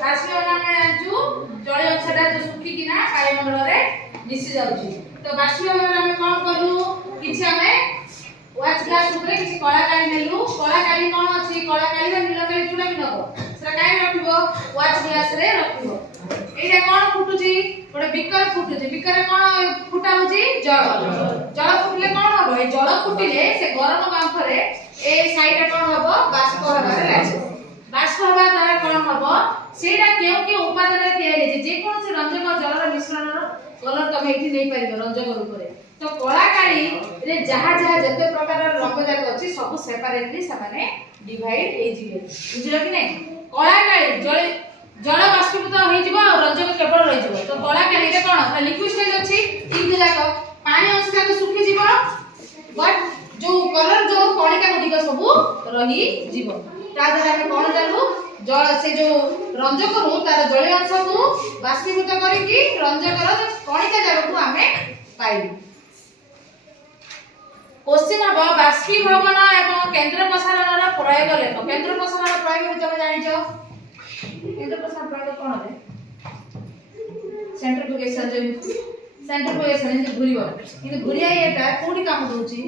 बाष्पीभवन जानचु जल अंशटा जो सुखी किना वायुमंडल रे मिसि जाउची तो बाष्पीभवन हम कोन करू किछि हमें वाच ग्लास ऊपर किछि कलाकारी नेलु कलाकारी कोन अछि कलाकारी रे नीलकारी चुडा कि नको सेटा काई रखिबो वाच ग्लास रे रखिबो एटा कोन फुटुची गोटे बिकर फुटुची बिकर कोन फुटा होची जल जल फुटले कोन हबो ए जल फुटिले से गरम बांफ रे ए साइड कोन हबो बाष्प हबारे लागिबो बाष्प हबा द्वारा कोन हबो सेटा केउ उपादान रे तयारी जे जे कोन से रंजक जलर मिश्रण कलर तमे एठी नै पाइबो रंजक रूप रे तो कलाकारी रे जहा जहा जते प्रकार रंग जाक अछि सब सेपरेटली समाने डिवाइड हे जिवे बुझिलो कि नै कलाकारी जल बाष्पीभूत हो जिवो और रंजक केवल रहि जिवो तो कलाकारी रे कोन लिक्विड स्टेज अछि इंक जाक पानी अंश जाक सुखी जिवो बट जो कलर जो कणिका गुडी सब रही जिवो ता द्वारा हम कोन जानू जल से जो रंजक रु तार जलीय अंश को बाष्पीभूत करिकि रंजक रो कणिका जाक को हमें पाइबु क्वेश्चन हबो बाष्पीभवन एवं केंद्र प्रसारण प्रयोग लेख केंद्र प्रसारण प्रयोग भी तुम जानिछो केंद्र प्रसारण प्रयोग कोन रे सेंट्रिफ्यूगेशन जे सेंट्रिफ्यूगेशन जे घुरिबो किंतु घुरिया एटा कोडी काम दोची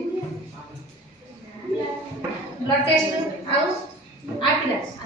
ब्लड टेस्ट आउ आपिलास